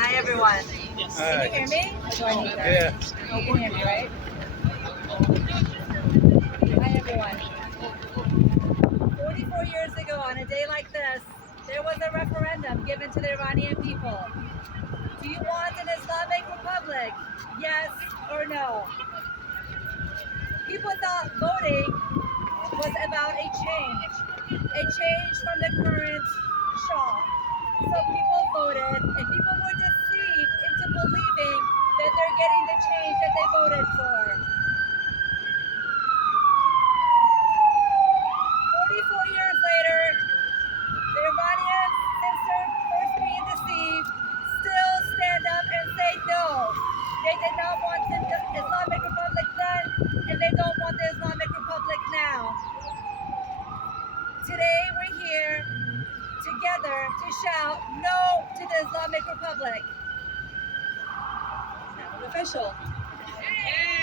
Hi, everyone. Can you hear me? Or do I need that? Yeah. Oh, you can hear me, right? Hi, everyone. 44 years ago, on a day like this, there was a referendum given to the Iranian people. Do you want an Islamic Republic? Yes or no? People thought voting was about a change from the current Shah. So people voted, and people were deceived into believing that they're getting the change that they voted for. 44 years later, the Iranians, instead of first being deceived, still stand up and say no. They did not want the Islamic Republic then, and they don't want the Islamic Republic now. Today we're here together to shout no to the Islamic Republic. Now official.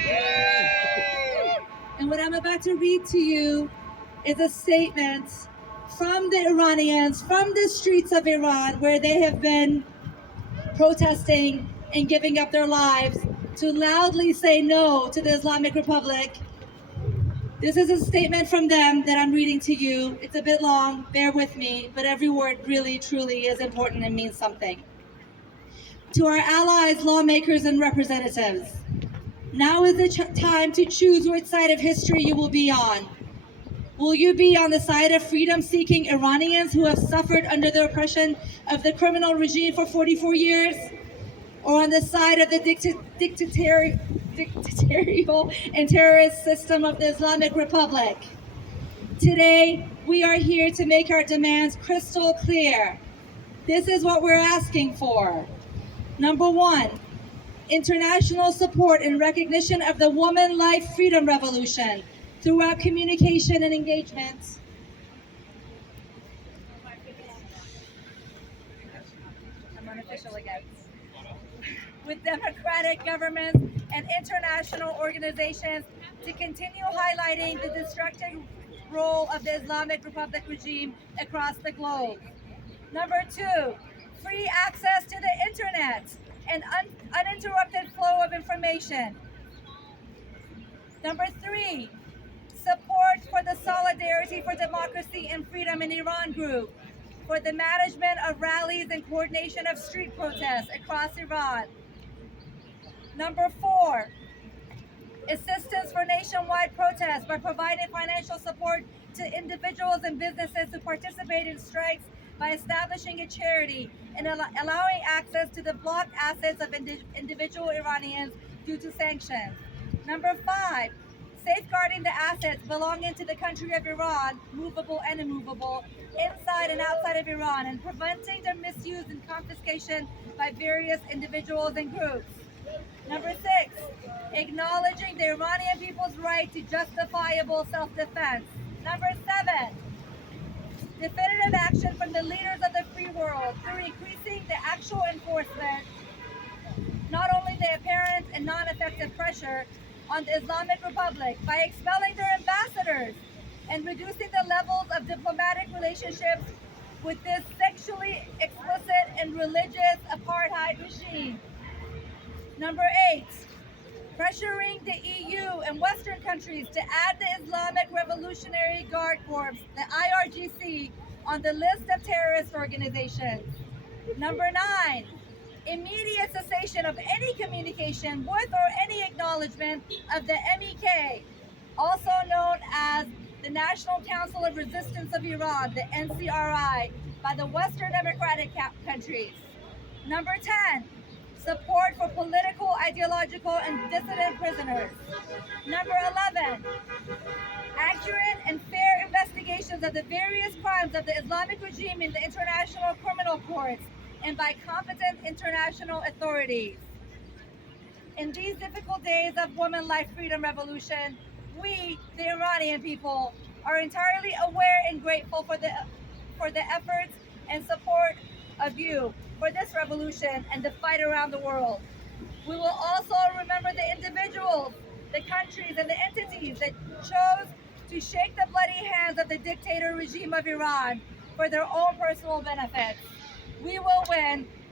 Yay! And what I'm about to read to you is a statement from the Iranians, from the streets of Iran, where they have been protesting and giving up their lives to loudly say no to the Islamic Republic. This is a statement from them that I'm reading to you. It's a bit long, bear with me, but every word really, truly is important and means something. To our allies, lawmakers, and representatives, now is the time to choose which side of history you will be on. Will you be on the side of freedom-seeking Iranians who have suffered under the oppression of the criminal regime for 44 years? Or on the side of the dictatorial and terrorist system of the Islamic Republic? Today, we are here to make our demands crystal clear. This is what we're asking for. Number one, international support and recognition of the woman life freedom revolution throughout communication and engagement. I'm unofficial again. With democratic governments and international organizations to continue highlighting the destructive role of the Islamic Republic regime across the globe. Number two, free access to the internet and uninterrupted flow of information. Number three, support for the Solidarity for Democracy and Freedom in Iran group for the management of rallies and coordination of street protests across Iran. Number four, assistance for nationwide protests by providing financial support to individuals and businesses who participate in strikes by establishing a charity and allowing access to the blocked assets of individual Iranians due to sanctions. Number five, safeguarding the assets belonging to the country of Iran, movable and immovable, inside and outside of Iran, and preventing their misuse and confiscation by various individuals and groups. Number six, acknowledging the Iranian people's right to justifiable self-defense. Number seven, definitive action from the leaders of the free world through increasing the actual enforcement, not only the apparent and non-effective pressure on the Islamic Republic by expelling their ambassadors and reducing the levels of diplomatic relationships with this sexually explicit and religious apartheid regime. Number eight, pressuring the EU and Western countries to add the Islamic Revolutionary Guard Corps, the IRGC, on the list of terrorist organizations. Number nine, immediate cessation of any communication with or any acknowledgement of the MEK, also known as the National Council of Resistance of Iran, the NCRI, by the Western democratic countries. Number 10, support for political, ideological, and dissident prisoners. Number 11, accurate and fair investigations of the various crimes of the Islamic regime in the international criminal courts and by competent international authorities. In these difficult days of women life freedom revolution, we, the Iranian people, are entirely aware and grateful for the efforts and support of you for this revolution and the fight around the world. We will also remember the individuals, the countries, and the entities that chose to shake the bloody hands of the dictator regime of Iran for their own personal benefits. We will win,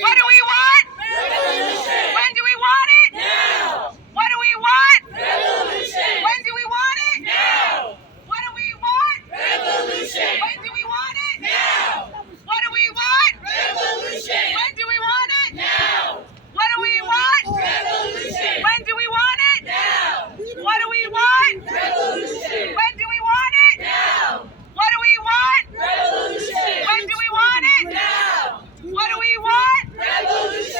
What do we want? Revolution. When do we want it? Now. What do we want? Revolution. When do we want it? Now. What do we want? Revolution. When do we want it? Now. What do we want? Revolution. When do we want it? Now. What do we want? Revolution. When do we want it? Now. What do we want? Revolution. When do we want it? Now. What do we want? Revolution. When do we want it? Now. What do we want? Revolution.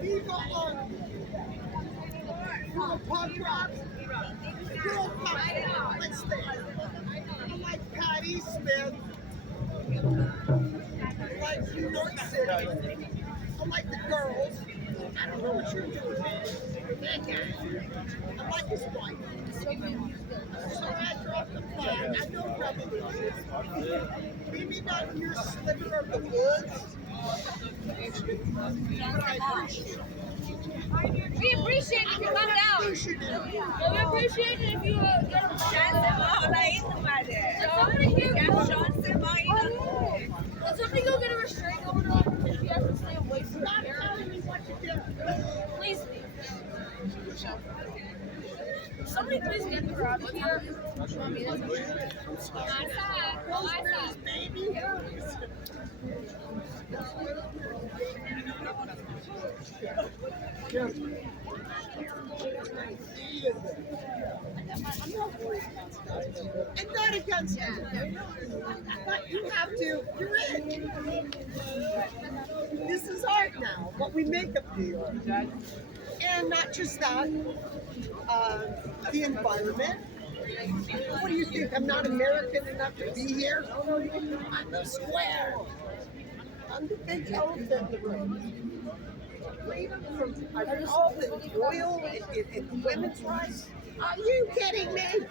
Viva on punk rock. Girl power. Let's stand. I like Patti Smith. I like New York City. I like the girls. I don't know what you're doing, man. That guy. I like his wife. So I dropped the flag. I know revolution. Maybe not your sliver of the woods. But I appreciate it. We appreciate it if you come down. Appreciative. We appreciate it if you get a Can somebody go get a restraining order on him if he has to stay away from the Stop camera? telling me what to do. Please. Somebody please get her out of here. Baby. And not against you. But you have to, you're in. This is art now, what we make of New York. And not just that, the environment. What do you think? I'm not American enough to be here? I'm the square. I'm the big elephant in the room. Freedom from all the oil and women's rights. Are you kidding me?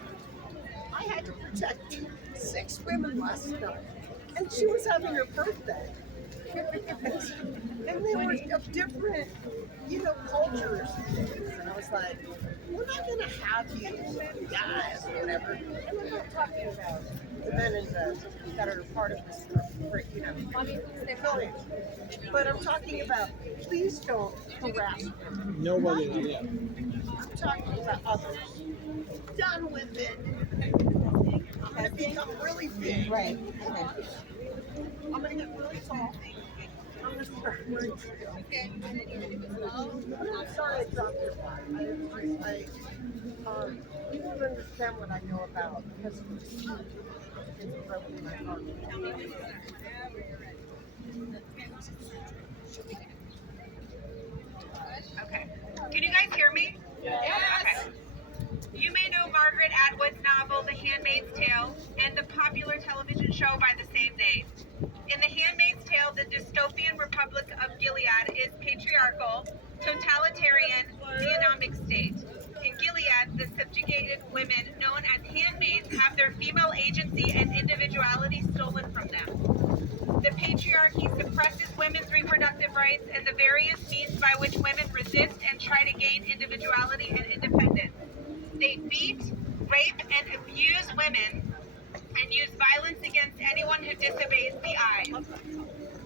I had to protect 6 women last night, and she was having her birthday. And they were of different, cultures. And I was like, we're not going to have you guys or whatever. And I'm not talking about the men that are part of this, affiliate. But I'm talking about, please don't harass me. Nobody, yeah. I'm talking about others. Done with it. I'm going to become really big. Right. I'm going to get really tall. I'm going to start wearing. I'm sorry I dropped your line. You don't understand what I know about because it's broken my heart. Okay. Can you guys hear me? Yes. Okay. You may know Margaret Atwood's novel, The Handmaid's Tale, and the popular television show by the same name. In The Handmaid's Tale, the dystopian Republic of Gilead is patriarchal, totalitarian, theonomic state. In Gilead, the subjugated women known as handmaids have their female agency and individuality stolen from them. The patriarchy suppresses women's reproductive rights and the various means by which women resist and try to gain individuality and independence. They beat, rape, and abuse women and use violence against anyone who disobeys the eyes.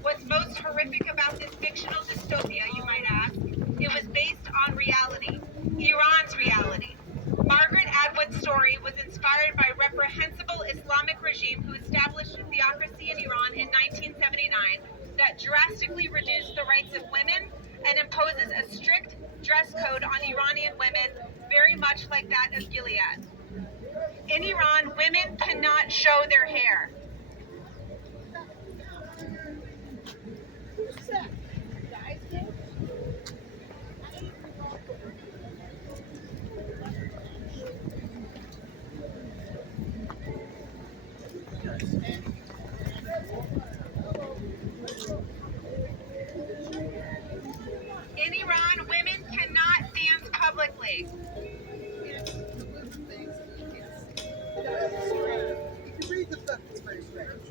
What's most horrific about this fictional dystopia, you might ask? It was based on reality, Iran's reality. Margaret Atwood's story was inspired by a reprehensible Islamic regime who established a theocracy in Iran in 1979 that drastically reduced the rights of women and imposes a strict dress code on Iranian women, very much like that of Gilead. In Iran, women cannot show their hair. In Iran, women cannot dance publicly. You can read the book, it's very strange.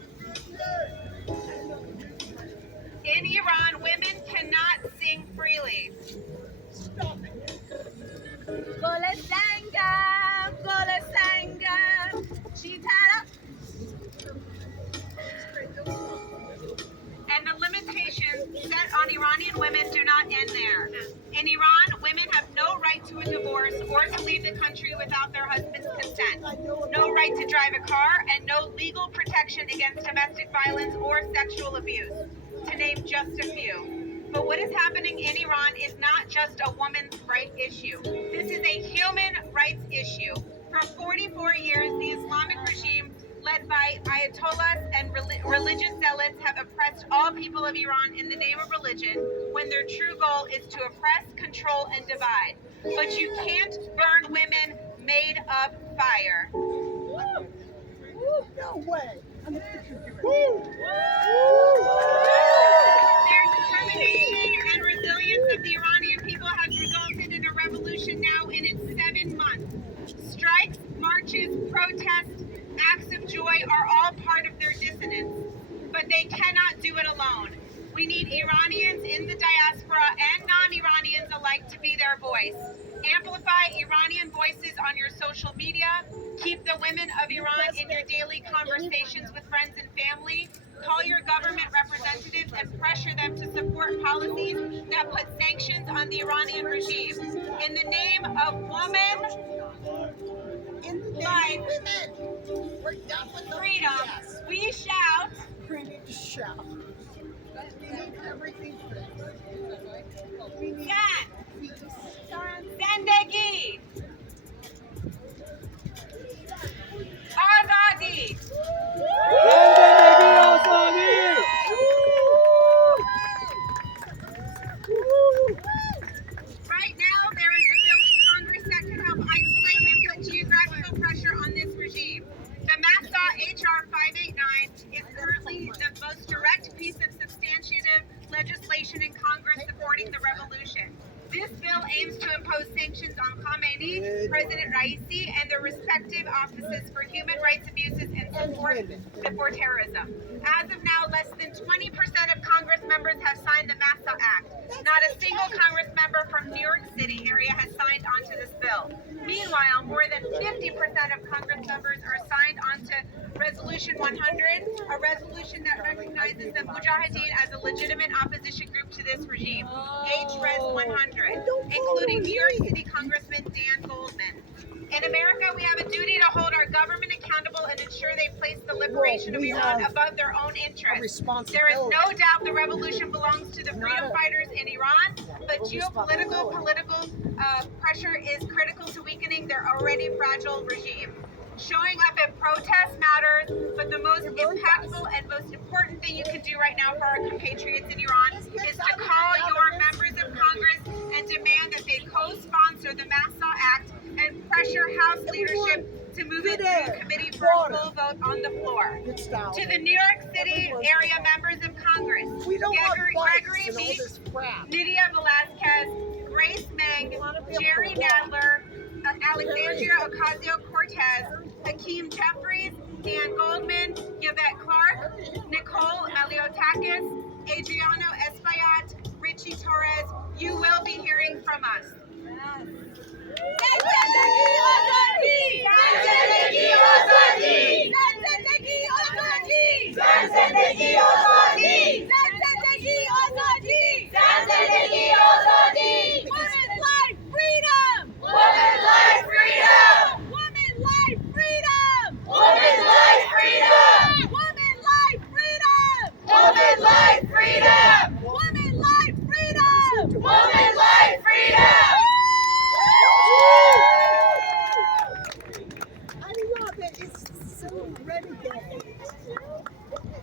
In Iran, women cannot sing freely. Stop it. Gole sanga, chitara. And the limitations set on Iranian women do not end there. In Iran, women have no right to a divorce or to leave the country without their husband's consent, no right to drive a car, and no legal protection against domestic violence or sexual abuse, to name just a few. But what is happening in Iran is not just a woman's right issue. This is a human rights issue. For 44 years, the Islamic regime Ayatollahs and religious zealots have oppressed all people of Iran in the name of religion, when their true goal is to oppress, control, and divide. But you can't burn women made of fire. No way. Their determination and resilience of the Iranian people has resulted in a revolution now in its 7th month. Strikes, marches, protests, acts of joy are all part of their dissonance, but they cannot do it alone. We need Iranians in the diaspora and non-Iranians alike to be their voice. Amplify Iranian voices on your social media. Keep the women of Iran in your daily conversations with friends and family. Call your government representatives and pressure them to support policies that put sanctions on the Iranian regime. In the name of woman, life, freedom, we shout. We need to shout. We need everything fixed. We need peace. Zendegi, Azadi. Right now, there is a bill in Congress that could help isolate and put geographical pressure on this regime. The MASA HR 589 is currently the most direct piece of substantive legislation in Congress supporting the revolution. This bill aims to impose sanctions on Khamenei, President Raisi, and their respective offices for human rights abuses and support for terrorism. As of now, less than 20% of Congress members have signed the MASA Act. Not a single Congress member from New York City area has signed onto this bill. Meanwhile, more than 50% of Congress members are signed onto Resolution 100, a resolution that recognizes the Mujahideen as a legitimate opposition group to this regime. Res 100, including New York City Congressman Dan Goldman. In America, we have a duty to hold our government accountable and ensure they place the liberation of Iran above their own interests. There is no doubt the revolution belongs to the freedom fighters in Iran, but geopolitical pressure is critical to weakening their already fragile regime. Showing up at protest matters, but the most impactful and most important thing you can do right now for our compatriots in Iran is to call your members of Congress and demand that they co-sponsor the MASA Act and pressure House leadership to move it to a committee for a full vote on the floor. To the New York City area members of Congress, Gregory Meeks, Nydia Velazquez, Grace Meng, Jerry Nadler, Alexandria Ocasio-Cortez, Hakeem Jeffries, Dan Goldman, Yvette Clark, Nicole Maliotakis, Adriano Espaillat, Richie Torres, you will be hearing from us.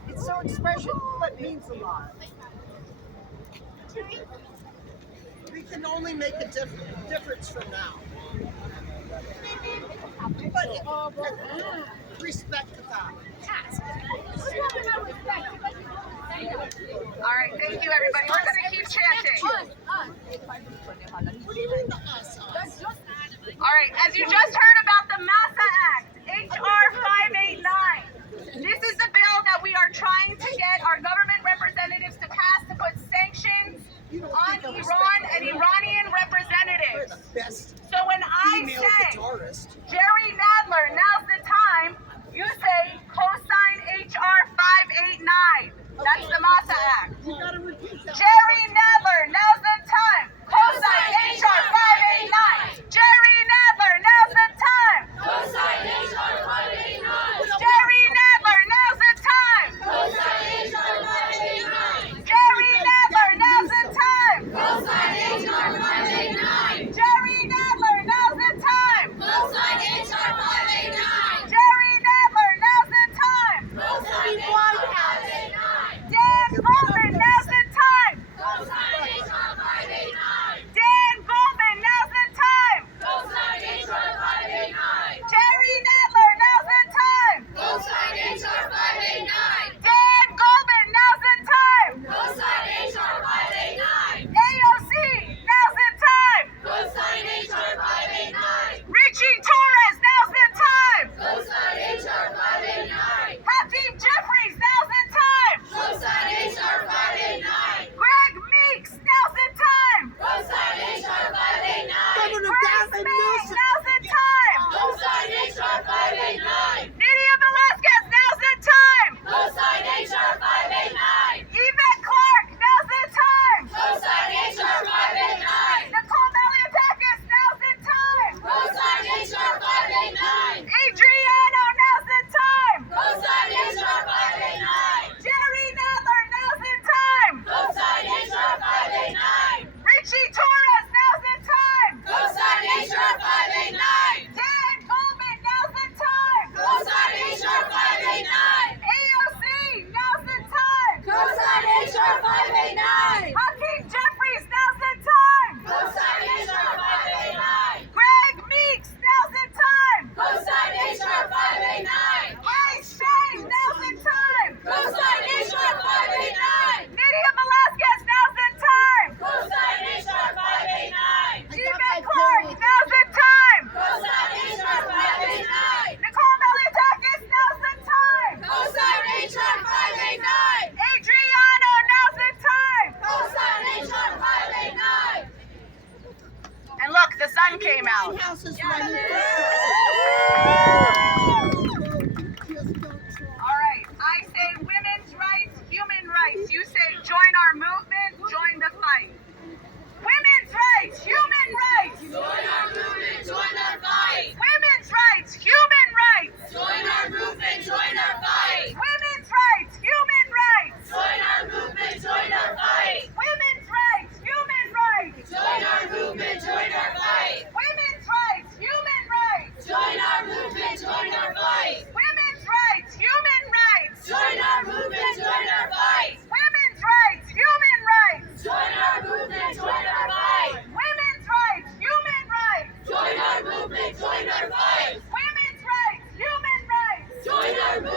It's so expression, but means a lot. We can only make a difference from now. But respect to God. All right, thank you, everybody. We're going to keep chanting. What do you mean the us? All right, as you just heard about the MASA Act, HR 589. This is the bill that we are trying to get our government representatives to pass to put sanctions on Iran and Iranian representatives. So when I say, Jerry Nadler, now's the time, you say co-sign HR 589. That's the MASA Act. Jerry Nadler, now's the time. Co-sign HR 589. Jerry Nadler, now's the time. Co-sign HR 589. Jerry Nadler, now's the time. Co-sign HR 589. Jerry Nadler, now's the time. Co-sign HR 589. Jerry Nadler, now's the time. Co-sign HR 589. Jerry Nadler, now's the time.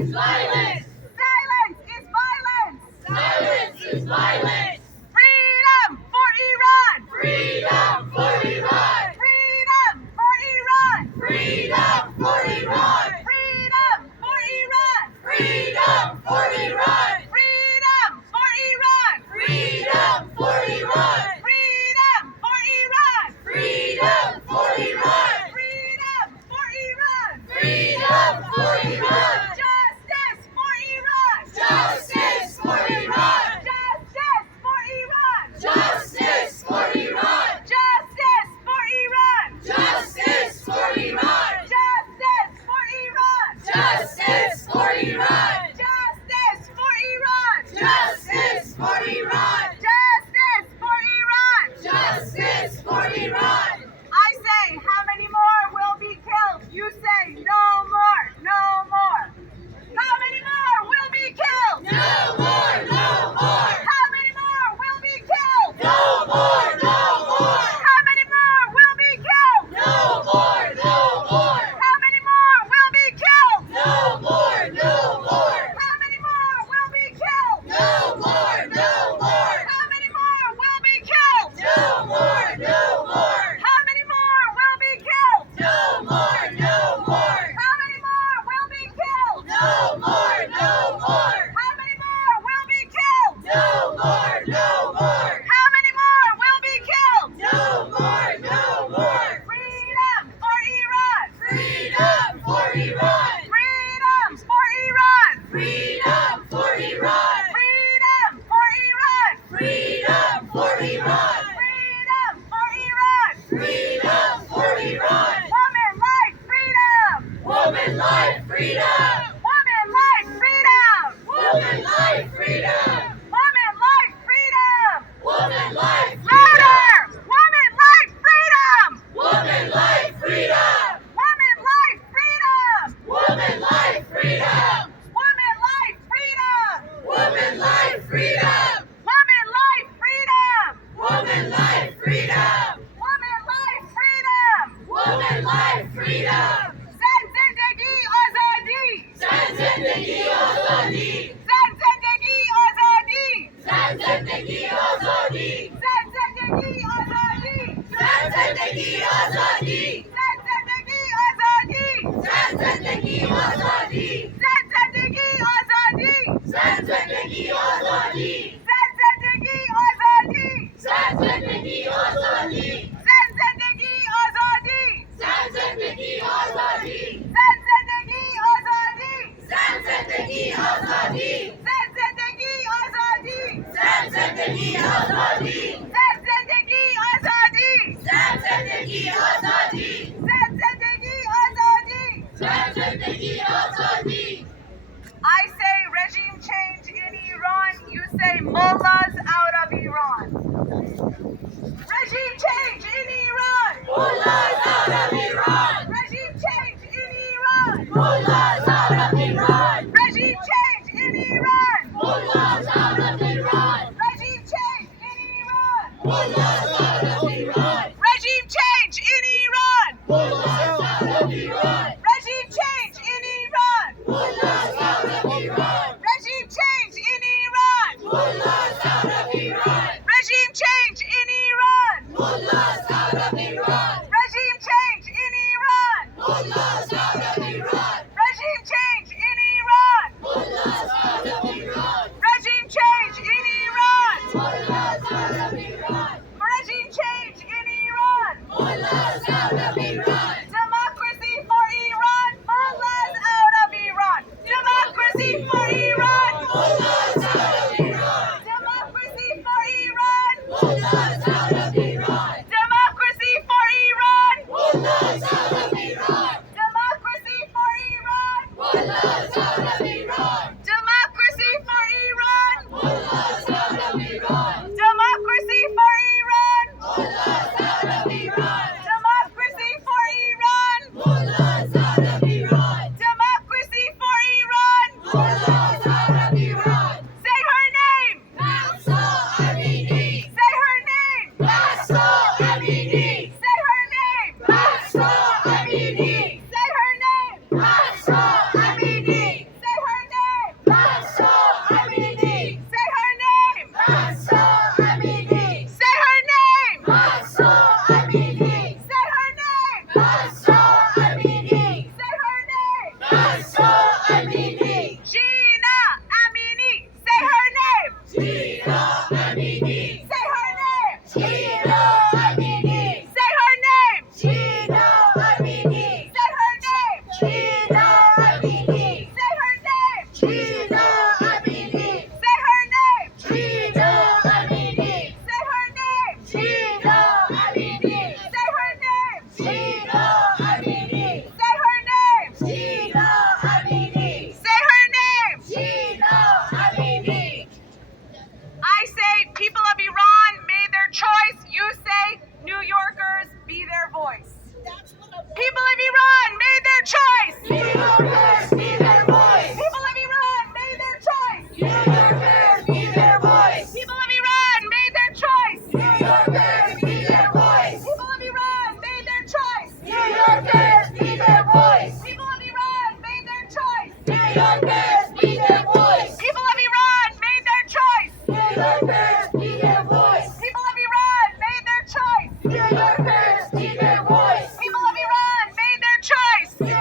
is violence. Silence is violence. Silence is violence. Freedom for Iran. Freedom for Iran. Freedom for Iran. Freedom for Iran. Freedom for Iran. Freedom for Iran. Freedom for Iran. Freedom for Iran. Freedom for Iran. Freedom for Iran. Freedom for Iran. Freedom for Iran. Justice for Iran. Justice for Iran. Justice for Iran. Justice for Iran. Justice for Iran. Justice for Iran. Justice for Iran. Justice for Iran. Justice for Iran. Justice for Iran. Justice for Iran. I say, how many more will be killed? You say, no more, no more. How many more will be killed? No more, no more. How many more will be killed? No more, no more. How many more will be killed? No more, no more. How many more will be killed? No more, no more. How many more will be killed? No more, no more. How many more will be killed? No more, no more. How many more will be killed? No more, no more. How many more will be killed? No more, no more. How many more will be killed? No more, no more. How many more will be killed? No more, no more. Freedom for Iran! Freedom for Iran. Freedom for Iran! Freedom for Iran. Freedom for Iran! Freedom for Iran. Freedom for Iran! Freedom for Iran. Woman life freedom! Woman life freedom. Woman life freedom! Woman life freedom. Woman life freedom! Woman life Louder! Woman life freedom! Woman life freedom. Woman life freedom! Woman life freedom. Woman life freedom! Woman life freedom. Woman life freedom! Woman life freedom. Woman life freedom! Woman life freedom. Zan zindagi azadi! Zan zindagi azadi. Zan zindagi azadi! Zan zindagi azadi. Zan zindagi azadi! Zan zindagi azadi. Zan zindagi azadi! Zan zindagi azadi. Zan zindagi azadi! Zan zindagi azadi. Zan zindagi azadi! Zan zindagi azadi. Zan zindagi azadi! Zan zindagi azadi. Zan zindagi azadi! Zan zindagi azadi. Zan zindagi azadi! Zan zindagi azadi. Zan zindagi azadi! Zan zindagi azadi. Zan zindagi azadi! Zan zindagi azadi. I say regime change in Iran, you say mullahs out of Iran. Regime change in Iran! Mullahs out of Iran. Regime change in Iran! Mullahs out of Iran. Regime change in Iran! Mullahs out of Iran. Regime change in Iran! Mullahs out of Iran. Regime change in Iran! Mullahs out of Iran. Regime change in Iran! Mullahs out of Iran. Regime change in Iran! Mullahs out of Iran. Regime change in Iran! Mullahs out of Iran. Regime change in Iran! Mullahs out of Iran. Regime change in Iran! Mullahs out of Iran. Regime change in Iran! Mullahs out of Iran. Regime change in Iran! Mullahs out of Iran. Democracy for Iran! Mullahs out of Iran! Democracy for Iran! Mullahs out of Iran. Democracy for Iran! Mullahs out of Iran. Democracy for Iran! Mullahs out of Iran. Democracy for Iran! Mullahs out of Iran. Democracy for Iran! Mullahs out of Iran. Democracy for Iran! Mullahs out of Iran. Democracy for Iran! Mullahs out of Iran. Democracy for Iran! Mullahs out of Iran. Say her name! Mahsa Amini. Say her name! Mahsa Amini. Say her name! Mahsa Amini. Say her name! Mahsa Amini. Say her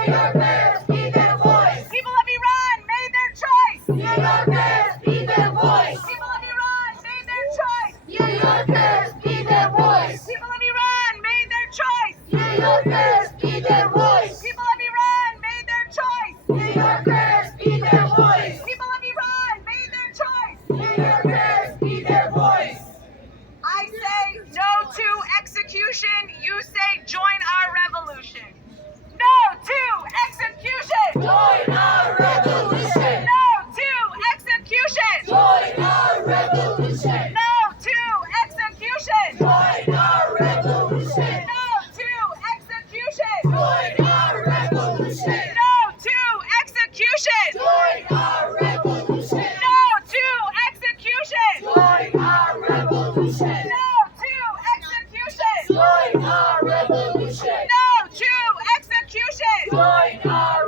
New Yorkers, be their voice. People of Iran made their choice. New Yorkers, be their voice. People of Iran made their choice. New Yorkers, be their voice. People of Iran made their choice. New Yorkers, be their voice. People of Iran made their choice. New Yorkers, be their voice. People of Iran made their choice. New Yorkers, be their voice. I say no to execution. You say join our revolution. No to execution. Join our revolution. No to execution. Join our revolution. No to execution. Join our revolution. No to execution. Join our revolution. No to execution. Join our revolution. No to execution. Join our revolution. No to execution. Join our revolution. No to execution. Join our